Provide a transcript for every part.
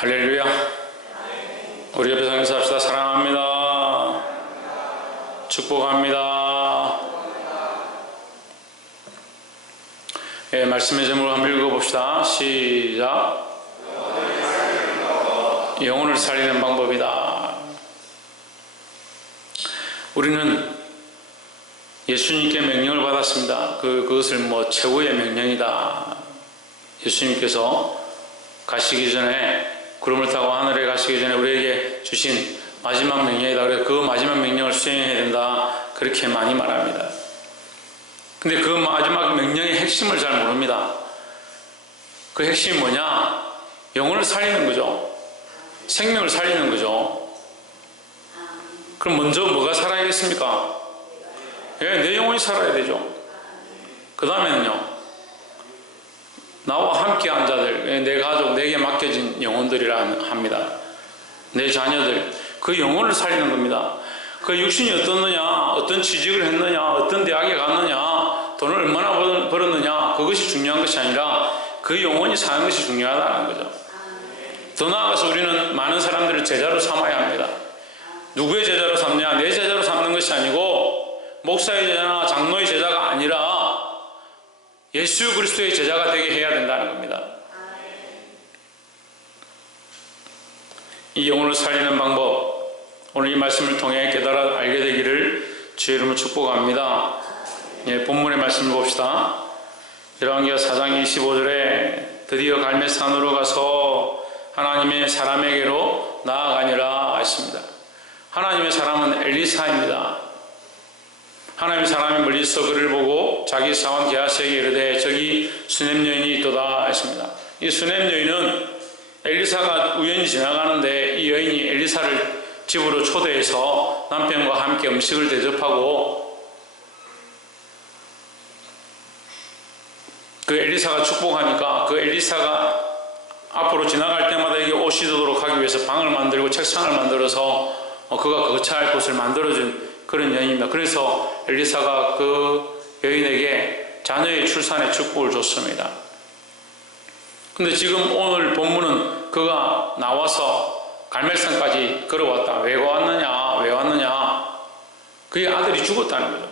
할렐루야. 우리 옆에 상에서 합시다. 사랑합니다. 축복합니다. 예, 말씀의 제목을 한번 읽어봅시다. 시작. 영혼을 살리는 방법이다. 우리는 예수님께 명령을 받았습니다. 그것을 최고의 명령이다. 예수님께서 가시기 전에, 구름을 타고 하늘에 가시기 전에 우리에게 주신 마지막 명령이다. 그래서 그 마지막 명령을 수행해야 된다. 그렇게 많이 말합니다. 근데 그 마지막 명령의 핵심을 잘 모릅니다. 그 핵심이 뭐냐? 영혼을 살리는 거죠. 생명을 살리는 거죠. 그럼 먼저 뭐가 살아야겠습니까? 내 영혼이 살아야 되죠. 그 다음에는요, 나와 함께 한 자들, 내 가족, 내게 맡겨진 영혼들이라 합니다. 내 자녀들, 그 영혼을 살리는 겁니다. 그 육신이 어떻느냐, 어떤 취직을 했느냐, 어떤 대학에 갔느냐, 돈을 얼마나 벌었느냐, 그것이 중요한 것이 아니라 그 영혼이 사는 것이 중요하다는 거죠. 더 나아가서 우리는 많은 사람들을 제자로 삼아야 합니다. 누구의 제자로 삼냐? 내 제자로 삼는 것이 아니고 목사의 제자나 장로의 제자가 아니라 예수 그리스도의 제자가 되게 해야 된다는 겁니다. 이 영혼을 살리는 방법, 오늘 이 말씀을 통해 깨달아 알게 되기를 주의 이름으로 축복합니다. 예, 본문의 말씀을 봅시다. 열왕기하 4장 25절에 드디어 갈멜산으로 가서 하나님의 사람에게로 나아가니라 하십니다. 하나님의 사람은 엘리사입니다. 하나님의 사람이 멀리서 그를 보고 자기 사원 게하시에게 이르되 저기 수넴 여인이 있도다 하십니다. 이 수넴 여인은 엘리사가 우연히 지나가는데 이 여인이 엘리사를 집으로 초대해서 남편과 함께 음식을 대접하고 그 엘리사가 축복하니까 그 엘리사가 앞으로 지나갈 때마다 이게 옷이 되도록 하기 위해서 방을 만들고 책상을 만들어서 그가 거처할 곳을 만들어준 그런 여인입니다. 그래서 엘리사가 그 여인에게 자녀의 출산에 축복을 줬습니다. 근데 지금 오늘 본문은 그가 나와서 갈멜산까지 걸어왔다. 왜 왔느냐? 그의 아들이 죽었다는 거죠.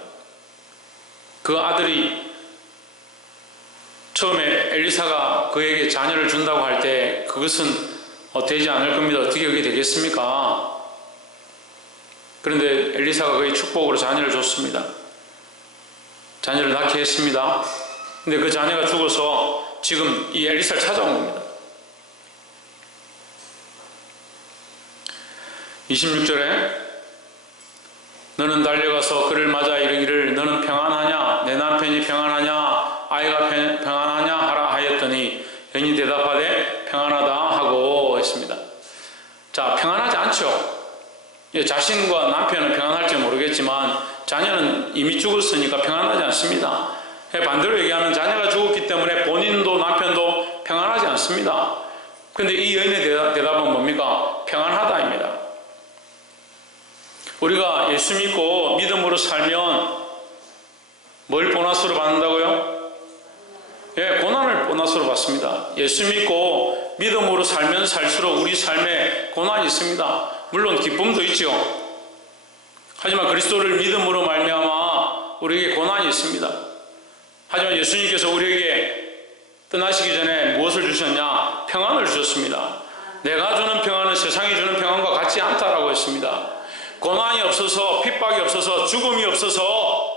그 아들이 처음에 엘리사가 그에게 자녀를 준다고 할 때 그것은 되지 않을 겁니다. 어떻게 그게 되겠습니까? 그런데 엘리사가 그의 축복으로 자녀를 줬습니다. 자녀를 낳게 했습니다. 근데 그 자녀가 죽어서 지금 이 엘리사를 찾아온 겁니다. 26절에 너는 달려가서 그를 맞아 이르기를 너는 평안하냐? 내 남편이 평안하냐? 아이가 평안하냐? 하라 하였더니 여인이 대답하되 평안하다 하고 했습니다. 자, 평안하지 않죠? 자신과 남편은 평안할지 모르겠지만 자녀는 이미 죽었으니까 평안하지 않습니다. 반대로 얘기하면 자녀가 죽었기 때문에 본인도 남편도 평안하지 않습니다. 그런데 이 여인의 대답은 뭡니까? 평안하다입니다. 우리가 예수 믿고 믿음으로 살면 뭘 보너스로 받는다고요? 고난을 보너스로 받습니다. 예수 믿고 믿음으로 살면 살수록 우리 삶에 고난이 있습니다. 물론 기쁨도 있죠. 하지만 그리스도를 믿음으로 말미암아 우리에게 고난이 있습니다. 하지만 예수님께서 우리에게 떠나시기 전에 무엇을 주셨냐? 평안을 주셨습니다. 내가 주는 평안은 세상이 주는 평안과 같지 않다라고 했습니다. 고난이 없어서, 핍박이 없어서, 죽음이 없어서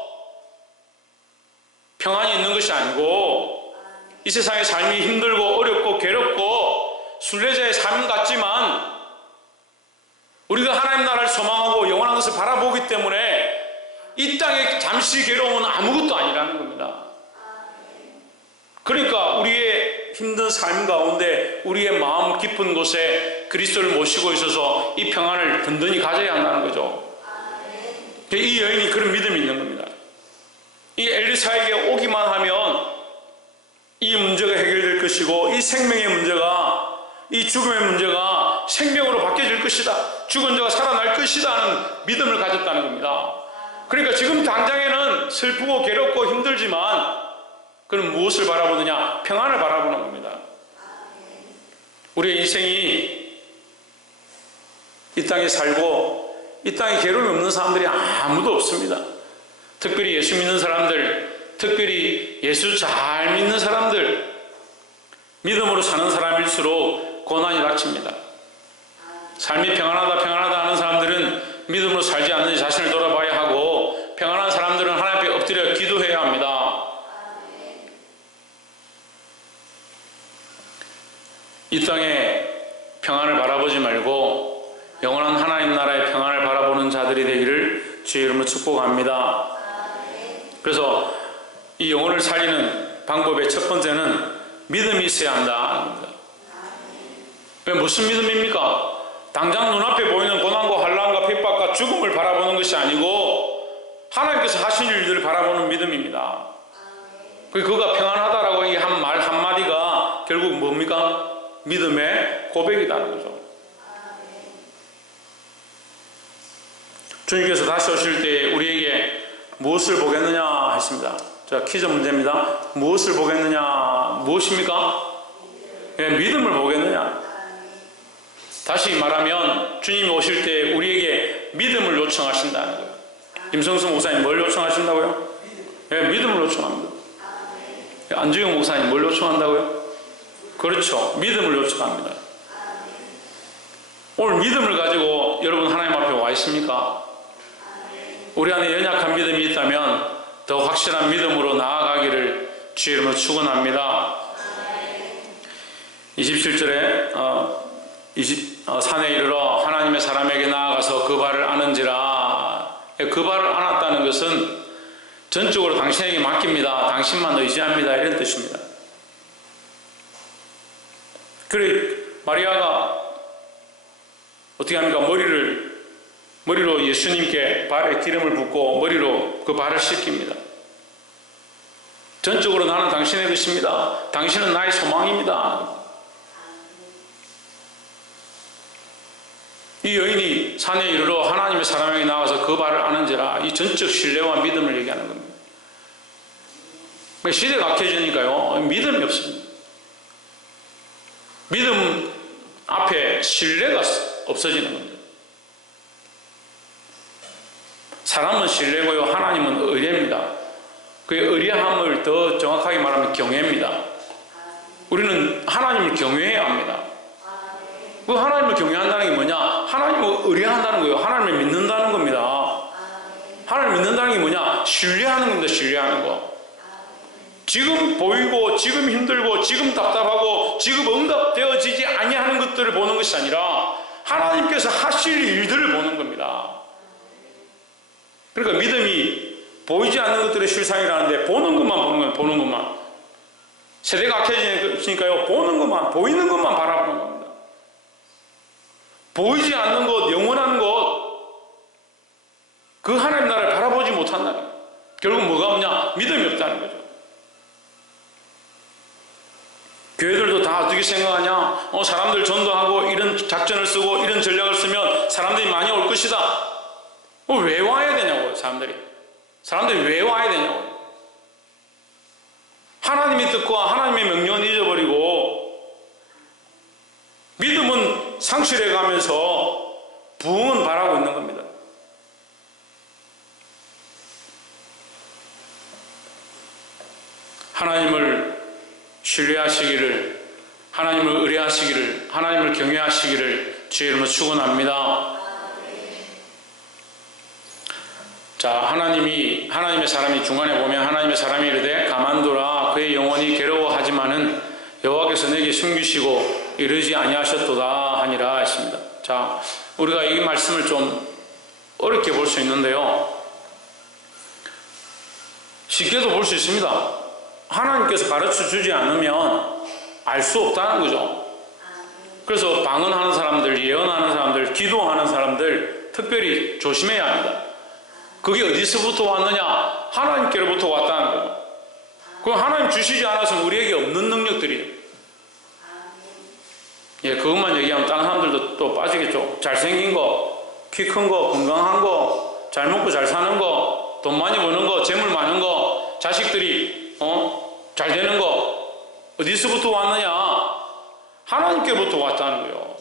평안이 있는 것이 아니고 이 세상의 삶이 힘들고 어렵고 괴롭고 순례자의 삶 같지만 우리가 하나님 나라를 소망하고 영원한 것을 바라보기 때문에 이 땅의 잠시 괴로움은 아무것도 아니라는 겁니다. 그러니까 우리의 힘든 삶 가운데 우리의 마음 깊은 곳에 그리스도를 모시고 있어서 이 평안을 든든히 가져야 한다는 거죠. 이 여인이 그런 믿음이 있는 겁니다. 이 엘리사에게 오기만 하면 이 문제가 해결될 것이고 이 생명의 문제가, 이 죽음의 문제가 생명으로 바뀌어질 것이다. 죽은 자가 살아날 것이다 하는 믿음을 가졌다는 겁니다. 그러니까 지금 당장에는 슬프고 괴롭고 힘들지만 그는 무엇을 바라보느냐? 평안을 바라보는 겁니다. 우리의 인생이 이 땅에 살고 이 땅에 괴로움이 없는 사람들이 아무도 없습니다. 특별히 예수 믿는 사람들, 특별히 예수 잘 믿는 사람들, 믿음으로 사는 사람일수록 고난이 닥칩니다. 삶이 평안하다 하는 사람들은 믿음으로 살지 않는지 자신을 돌아봐야 하고, 평안한 사람들은 하나님 앞에 엎드려 기도해야 합니다. 이 땅에 평안을 바라보지 말고 영원한 하나님 나라의 평안을 바라보는 자들이 되기를 주의 이름으로 축복합니다. 그래서 이 영혼을 살리는 방법의 첫 번째는 믿음이 있어야 한다. 왜 무슨 믿음입니까? 당장 눈앞에 보이는 고난과 환난과 핍박과 죽음을 바라보는 것이 아니고 하나님께서 하신 일들을 바라보는 믿음입니다. 그가 평안하다라고 이 한 말 한마디가 결국 뭡니까? 믿음의 고백이라는 거죠. 주님께서 다시 오실 때 우리에게 무엇을 보겠느냐 했습니다. 자, 퀴즈 문제입니다. 무엇을 보겠느냐? 무엇입니까? 네, 믿음을 보겠느냐? 다시 말하면 주님이 오실 때 우리에게 믿음을 요청하신다는 거예요. 임성수 목사님 뭘 요청하신다고요? 네, 믿음을 요청합니다. 안주영 목사님 뭘 요청한다고요? 그렇죠. 믿음을 요청합니다. 오늘 믿음을 가지고 여러분 하나님 앞에 와 있습니까? 우리 안에 연약한 믿음이 있다면 더 확실한 믿음으로 나아가기를 주의 이름으로 축원합니다. 27절에 산에 이르러 하나님의 사람에게 나아가서 그 발을 아는지라. 그 발을 안았다는 것은 전적으로 당신에게 맡깁니다. 당신만 의지합니다. 이런 뜻입니다. 그래 마리아가 어떻게 합니까? 머리로 예수님께 발에 기름을 붓고 머리로 그 발을 씻깁니다. 전적으로 나는 당신의 것입니다. 당신은 나의 소망입니다. 이 여인이 산에 이르러 하나님의 사람에게 나와서 그 발을 아는지라. 이 전적 신뢰와 믿음을 얘기하는 겁니다. 시대가 악해지니까요, 믿음이 없습니다. 믿음 앞에 신뢰가 없어지는 겁니다. 사람은 신뢰고요, 하나님은 의뢰입니다. 그 의뢰함을 더 정확하게 말하면 경외입니다. 우리는 하나님을 경외해야 합니다. 그 하나님을 경외한다는 게 뭐냐? 하나님을 의뢰한다는 거예요. 하나님을 믿는다는 겁니다. 하나님을 믿는다는 게 뭐냐? 신뢰하는 겁니다. 신뢰하는 거. 지금 보이고 지금 힘들고 지금 답답하고 지금 응답되어지지 아니하는 것들을 보는 것이 아니라 하나님께서 하실 일들을 보는 겁니다. 그러니까 믿음이 보이지 않는 것들의 실상이라는데 보는 것만 보는 거예요. 보는 것만. 세대가 악해지니까요, 보는 것만, 보이는 것만 바라보는 겁니다. 보이지 않는 것, 영원한 것, 그 하나님 나라를 바라보지 못한다는 거예요. 결국 뭐가 없냐? 믿음이 없다는 거죠. 교회들도 다 어떻게 생각하냐? 사람들 전도하고 이런 작전을 쓰고 이런 전략을 쓰면 사람들이 많이 올 것이다. 왜 와야 되냐고요, 사람들이. 사람들이 왜 와야 되냐고요. 하나님의 뜻과 하나님의 명령은 잊어버리고 믿음은 상실해 가면서 부흥은 바라고 있는 겁니다. 하나님을 신뢰하시기를, 하나님을 의뢰하시기를, 하나님을 경외하시기를 주의 이름으로 축원합니다. 자, 하나님의 사람이 중간에 보면 하나님의 사람이 이르되 가만두라 그의 영혼이 괴로워하지만은 여호와께서 내게 숨기시고 이르지 아니하셨도다 하니라 했습니다. 자, 우리가 이 말씀을 좀 어렵게 볼 수 있는데요, 쉽게도 볼 수 있습니다. 하나님께서 가르쳐 주지 않으면 알 수 없다는 거죠. 그래서 방언하는 사람들, 예언하는 사람들, 기도하는 사람들 특별히 조심해야 합니다. 그게 어디서부터 왔느냐? 하나님께로부터 왔다는 거예요. 그럼 하나님 주시지 않아서 우리에게 없는 능력들이에요. 예, 그것만 얘기하면 다른 사람들도 또 빠지겠죠. 잘생긴 거, 키 큰 거, 건강한 거, 잘 먹고 잘 사는 거, 돈 많이 버는 거, 재물 많은 거, 자식들이 잘 되는 거, 어디서부터 왔느냐? 하나님께로부터 왔다는 거예요.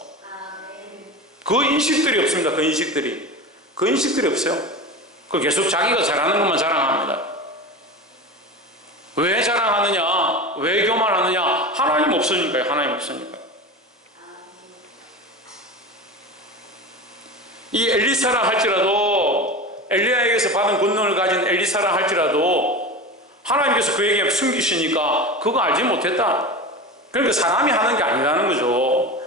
그 인식들이 없습니다. 그 인식들이 없어요. 그 계속 자기가 잘하는 것만 자랑합니다. 왜 자랑하느냐? 왜 교만하느냐? 하나님 없으니까요. 하나님 없으니까. 이 엘리사라 할지라도, 엘리야에게서 받은 권능을 가진 엘리사라 할지라도 하나님께서 그에게 숨기시니까 그거 알지 못했다. 그러니까 사람이 하는 게 아니라는 거죠.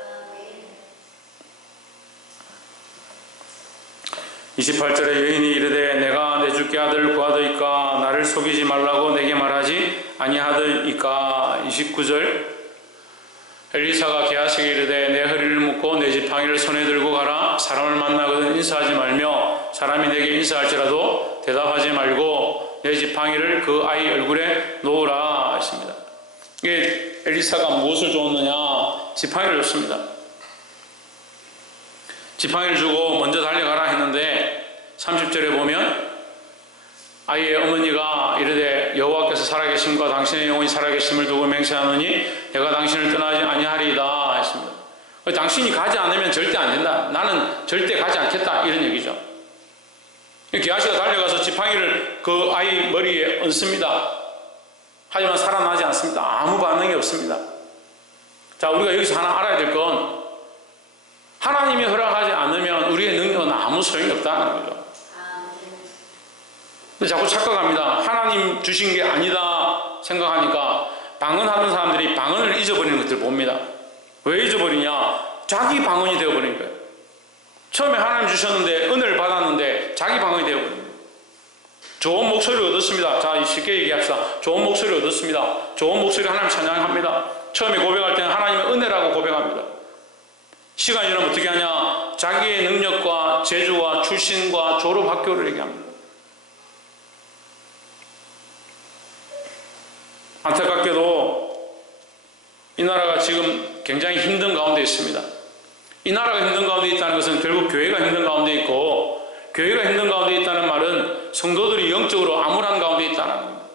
28절에 여인이 이르되 내가 내 주께 아들을 구하더이까 나를 속이지 말라고 내게 말하지 아니하더이까. 29절 엘리사가 게하시기 이르되 내 허리를 묶고 내 지팡이를 손에 들고 가라. 사람을 만나거든 인사하지 말며 사람이 내게 인사할지라도 대답하지 말고 내 지팡이를 그 아이 얼굴에 놓으라 하십니다. 이게 엘리사가 무엇을 줬느냐? 지팡이를 줬습니다. 지팡이를 주고 먼저 달려가라 했는데 30절에 보면 아이의 어머니가 이르되 여호와께서 살아계심과 당신의 영혼이 살아계심을 두고 맹세하노니 내가 당신을 떠나지 아니하리이다 했습니다. 당신이 가지 않으면 절대 안 된다. 나는 절대 가지 않겠다. 이런 얘기죠. 게하시가 달려가서 지팡이를 그 아이 머리에 얹습니다. 하지만 살아나지 않습니다. 아무 반응이 없습니다. 자, 우리가 여기서 하나 알아야 될 건 하나님이 허락하지 않으면 우리의 능력은 아무 소용이 없다는 거죠. 근데 자꾸 착각합니다. 하나님 주신 게 아니다 생각하니까 방언하는 사람들이 방언을 잊어버리는 것들을 봅니다. 왜 잊어버리냐? 자기 방언이 되어버린 거예요. 처음에 하나님 주셨는데 은혜를 받았는데 자기 방언이 되어버린 거예요. 좋은 목소리를 얻었습니다. 자, 쉽게 얘기합시다. 좋은 목소리를 얻었습니다. 좋은 목소리 하나님 찬양합니다. 처음에 고백할 때는 하나님의 은혜라고 고백합니다. 시간이 지나면 어떻게 하냐? 자기의 능력과 재주와 출신과 졸업 학교를 얘기합니다. 안타깝게도 이 나라가 지금 굉장히 힘든 가운데 있습니다. 이 나라가 힘든 가운데 있다는 것은 결국 교회가 힘든 가운데 있고, 교회가 힘든 가운데 있다는 말은 성도들이 영적으로 암울한 가운데 있다는 겁니다.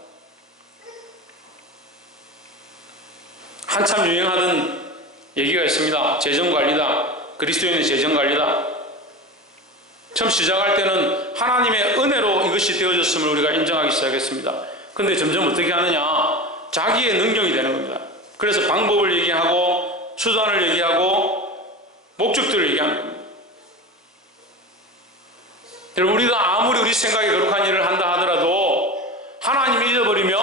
한참 유행하던 얘기가 있습니다. 재정관리다. 그리스도인의 재정관리다. 처음 시작할 때는 하나님의 은혜로 이것이 되어졌음을 우리가 인정하기 시작했습니다. 근데 점점 어떻게 하느냐? 자기의 능력이 되는 겁니다. 그래서 방법을 얘기하고 수단을 얘기하고 목적들을 얘기하는 겁니다. 여러분, 우리가 아무리 우리 생각에 거룩한 일을 한다 하더라도 하나님 잊어버리면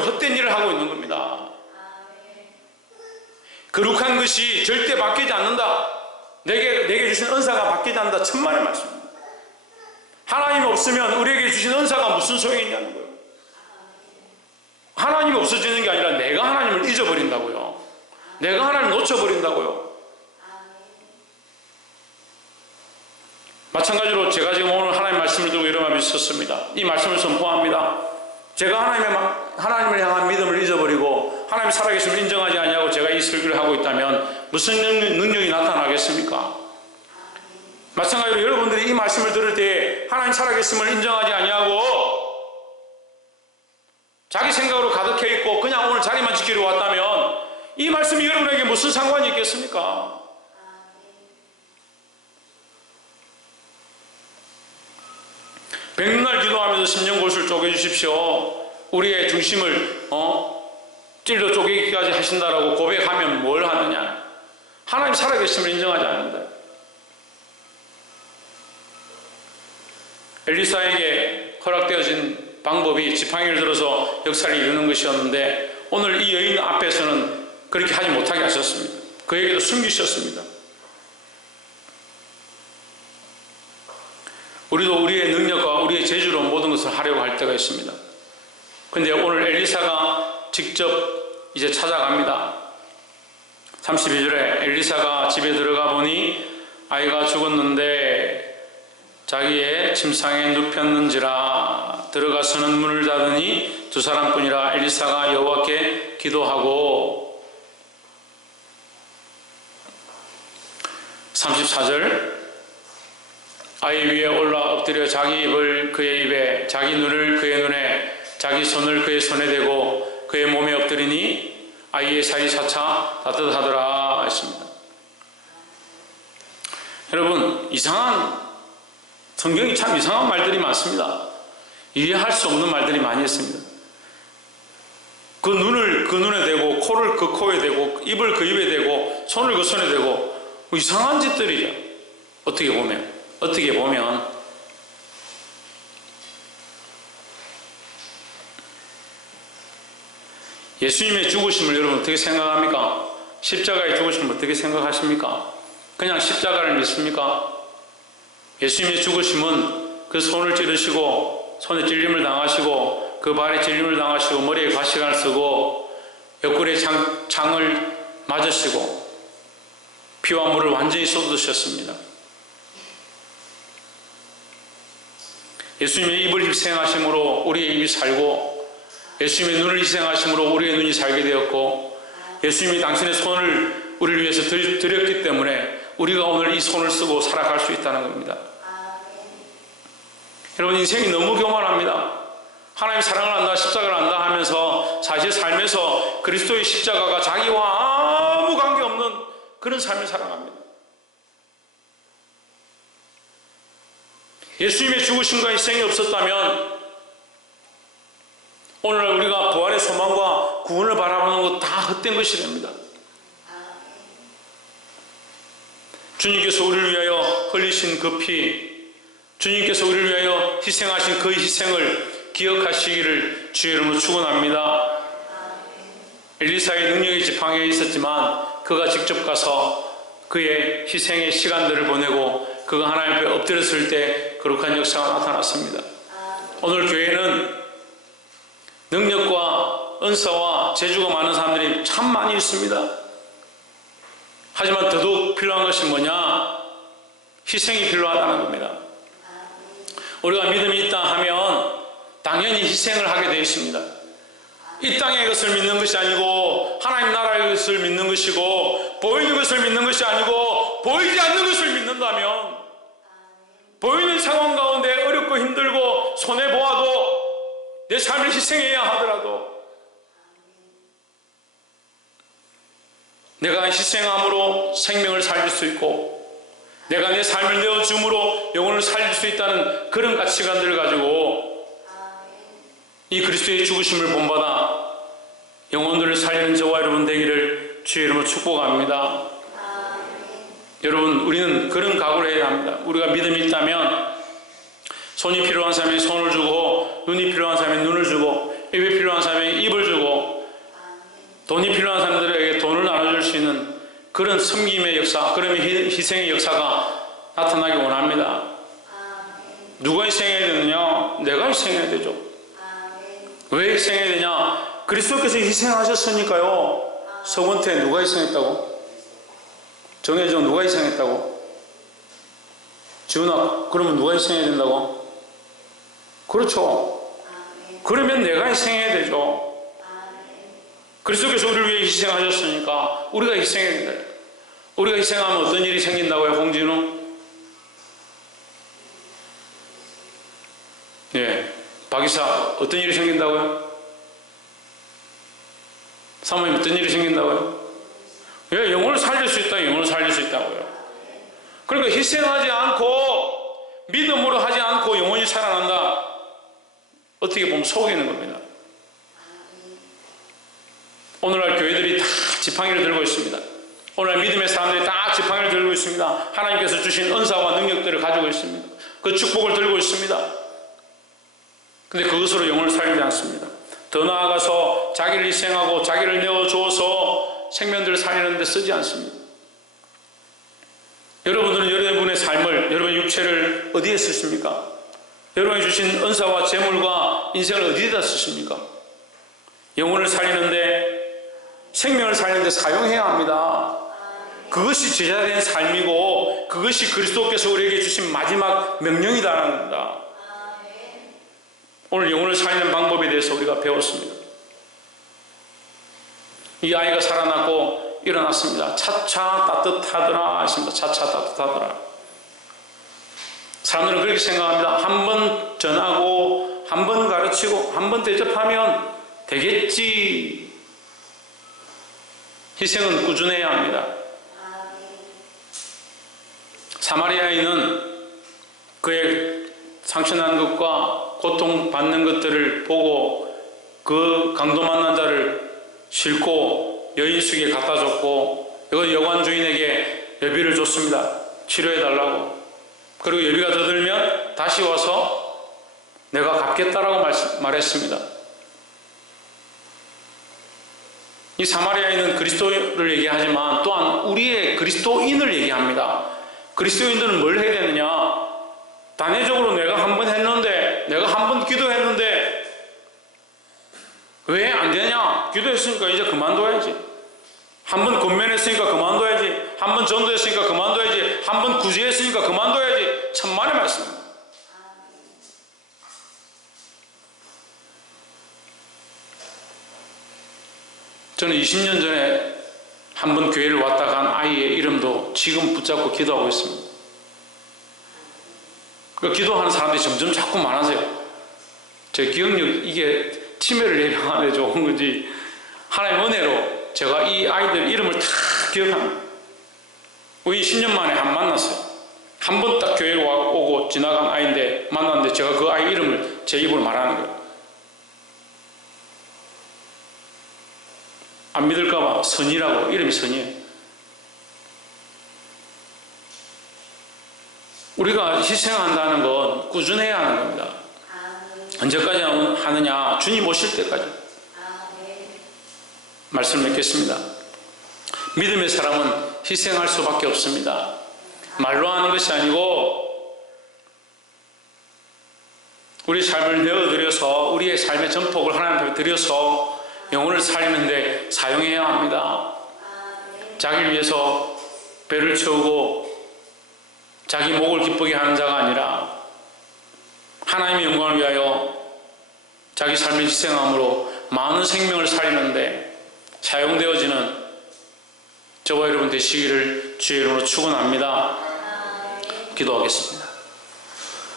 헛된 일을 하고 있는 겁니다. 거룩한 것이 절대 바뀌지 않는다. 내게 주신 은사가 바뀌지 않는다. 천만의 말씀입니다. 하나님 없으면 우리에게 주신 은사가 무슨 소용이 있냐는 거예요. 하나님이 없어지는 게 아니라 내가 하나님을 잊어버린다고요. 내가 하나님을 놓쳐버린다고요. 마찬가지로 제가 지금 오늘 하나님 말씀을 들고 이런 마음이 있었습니다. 이 말씀을 선포합니다. 제가 하나님을 향한 믿음을 잊어버리고 하나님 살아계심을 인정하지 아니하고 제가 이 설교를 하고 있다면 무슨 능력이 나타나겠습니까? 마찬가지로 여러분들이 이 말씀을 들을 때 하나님 살아계심을 인정하지 아니하고 자기 생각으로 가득해 있고 그냥 오늘 자리만 지키러 왔다면 이 말씀이 여러분에게 무슨 상관이 있겠습니까? 백날 기도하면서 심령골수를 쪼개주십시오. 우리의 중심을 찔러 쪼개기까지 하신다라고 고백하면 뭘 하느냐? 하나님 살아계심을 인정하지 않는다. 엘리사에게 허락되어진 방법이 지팡이를 들어서 역사를 이루는 것이었는데 오늘 이 여인 앞에서는 그렇게 하지 못하게 하셨습니다. 그에게도 숨기셨습니다. 우리도 우리의 능력과 우리의 재주로 모든 것을 하려고 할 때가 있습니다. 그런데 오늘 엘리사가 직접 이제 찾아갑니다. 32절에 엘리사가 집에 들어가 보니 아이가 죽었는데 자기의 침상에 눕혔는지라. 들어가서는 문을 닫으니 두 사람뿐이라. 엘리사가 여호와께 기도하고. 34절 아이 위에 올라 엎드려 자기 입을 그의 입에, 자기 눈을 그의 눈에, 자기 손을 그의 손에 대고 그의 몸에 엎드리니 아이의 살이 4차 따뜻하더라 했습니다. 이상한, 성경이 참 이상한 말들이 많습니다. 이해할 수 없는 말들이 많이 있습니다. 그 눈을 그 눈에 대고, 코를 그 코에 대고, 입을 그 입에 대고, 손을 그 손에 대고, 이상한 짓들이죠. 어떻게 보면 예수님의 죽으심을 여러분 어떻게 생각합니까? 십자가의 죽으심을 어떻게 생각하십니까? 그냥 십자가를 믿습니까? 예수님의 죽으심은 그 손을 찌르시고, 손에 찔림을 당하시고, 그 발에 찔림을 당하시고, 머리에 가시관을 쓰고, 옆구리에 창을 맞으시고, 피와 물을 완전히 쏟으셨습니다. 예수님의 입을 희생하심으로 우리의 입이 살고, 예수님의 눈을 희생하심으로 우리의 눈이 살게 되었고, 예수님이 당신의 손을 우리를 위해서 드렸기 때문에 우리가 오늘 이 손을 쓰고 살아갈 수 있다는 겁니다. 여러분, 인생이 너무 교만합니다. 하나님 사랑을 한다, 십자가를 한다 하면서 사실 삶에서 그리스도의 십자가가 자기와 아무 관계없는 그런 삶을 살아갑니다. 예수님의 죽으심과 희생이 없었다면 오늘날 우리가 부활의 소망과 구원을 바라보는 것 다 헛된 것이 됩니다. 주님께서 우리를 위하여 흘리신 그 피, 주님께서 우리를 위하여 희생하신 그 희생을 기억하시기를 주의 이름으로 축원합니다. 엘리사의 능력이 지팡이에 있었지만 그가 직접 가서 그의 희생의 시간들을 보내고 그가 하나님 앞에 엎드렸을 때 거룩한 역사가 나타났습니다. 오늘 교회는 능력과 은사와 재주가 많은 사람들이 참 많이 있습니다. 하지만 더더욱 필요한 것이 뭐냐? 희생이 필요하다는 겁니다. 우리가 믿음이 있다 하면 당연히 희생을 하게 되어 있습니다. 이 땅의 것을 믿는 것이 아니고 하나님 나라의 것을 믿는 것이고, 보이는 것을 믿는 것이 아니고 보이지 않는 것을 믿는다면 보이는 상황 가운데 어렵고 힘들고 손해보아도 내 삶을 희생해야 하더라도 내가 희생함으로 생명을 살릴 수 있고, 내가 내 삶을 내어줌으로 영혼을 살릴 수 있다는 그런 가치관들을 가지고 이 그리스도의 죽으심을 본받아 영혼들을 살리는 저와 여러분 되기를 주의 이름으로 축복합니다. 여러분, 우리는 그런 각오를 해야 합니다. 우리가 믿음이 있다면 손이 필요한 사람에게 손을 주고, 눈이 필요한 사람에게 눈을 주고, 입이 필요한 사람에게 입을 주고, 돈이 필요한 사람들에게 돈을 나눠줄 수 있는 그런 섬김의 역사, 그런 희생의 역사가 나타나기 원합니다. 누가 희생해야 되느냐? 내가 희생해야 되죠. 왜 희생해야 되냐? 그리스도께서 희생하셨으니까요. 서건태 누가 희생했다고? 정혜정 누가 희생했다고? 지훈아, 그러면 누가 희생해야 된다고? 그렇죠. 그러면 내가 희생해야 되죠. 그리스도께서 우리를 위해 희생하셨으니까 우리가 희생해야 된다. 우리가 희생하면 어떤 일이 생긴다고요, 홍진우? 네, 박이사 어떤 일이 생긴다고요? 사모님 어떤 일이 생긴다고요? 예, 영혼을 살릴 수 있다, 영혼을 살릴 수 있다고요. 그러니까 희생하지 않고 믿음으로 하지 않고 영혼이 살아난다. 어떻게 보면 속이는 겁니다. 오늘날 교회들이 다 지팡이를 들고 있습니다. 오늘날 믿음의 사람들이 다 지팡이를 들고 있습니다. 하나님께서 주신 은사와 능력들을 가지고 있습니다. 그 축복을 들고 있습니다. 근데 그것으로 영혼을 살리지 않습니다. 더 나아가서 자기를 희생하고 자기를 내어주어서 생명들을 살리는 데 쓰지 않습니다. 여러분들은 여러분의 삶을, 여러분의 육체를 어디에 쓰십니까? 여러분이 주신 은사와 재물과 인생을 어디에다 쓰십니까? 영혼을 살리는데, 생명을 살리는데 사용해야 합니다. 그것이 제자된 삶이고 그것이 그리스도께서 우리에게 주신 마지막 명령이다라는 겁니다. 오늘 영혼을 살리는 방법에 대해서 우리가 배웠습니다. 이 아이가 살아났고 일어났습니다. 차차 따뜻하더라 하십니다. 차차 따뜻하더라. 사람들은 그렇게 생각합니다. 한 번 전하고 한 번 가르치고 한 번 대접하면 되겠지. 희생은 꾸준해야 합니다. 사마리아인은 그의 상처난 것과 고통받는 것들을 보고 그 강도 만난 자를 싣고 여인숙에 갖다 줬고 여관 주인에게 여비를 줬습니다. 치료해달라고. 그리고 여비가 더 들면 다시 와서 내가 갚겠다라고 말했습니다. 이 사마리아인은 그리스도를 얘기하지만 또한 우리의 그리스도인을 얘기합니다. 그리스도인들은 뭘 해야 되느냐? 단회적으로 내가 한 번 했는데, 내가 한 번 기도했는데 왜 안 되냐? 기도했으니까 이제 그만둬야지. 한 번 권면했으니까 그만둬야지. 한 번 전도했으니까 그만둬야지. 한 번 구제했으니까 그만둬야지. 천만의 말씀입니다. 저는 20년 전에 한 번 교회를 왔다 간 아이의 이름도 지금 붙잡고 기도하고 있습니다. 그 기도하는 사람들이 점점 자꾸 많아져요. 제 기억력, 이게 치매를 예방하는 데 좋은 건지 하나님의 은혜로 제가 이 아이들 이름을 다 기억합니다. 우리 10년 만에 한 만났어요. 한 번 딱 교회로 오고 지나간 아이인데 만났는데 제가 그 아이 이름을 제 입으로 말하는 거예요. 안 믿을까봐 선이라고, 이름이 선이에요. 우리가 희생한다는 건 꾸준해야 하는 겁니다. 언제까지 하느냐? 주님 오실 때까지. 말씀을 맺겠습니다. 믿음의 사람은 희생할 수밖에 없습니다. 말로 하는 것이 아니고 우리 삶을 내어드려서 우리의 삶의 전폭을 하나님 앞에 드려서 영혼을 살리는데 사용해야 합니다. 자기를 위해서 배를 채우고 자기 목을 기쁘게 하는 자가 아니라 하나님의 영광을 위하여 자기 삶을 희생함으로 많은 생명을 살리는데 사용되어지는 저와 여러분 되시기를 주의 이름으로 축원합니다. 기도하겠습니다.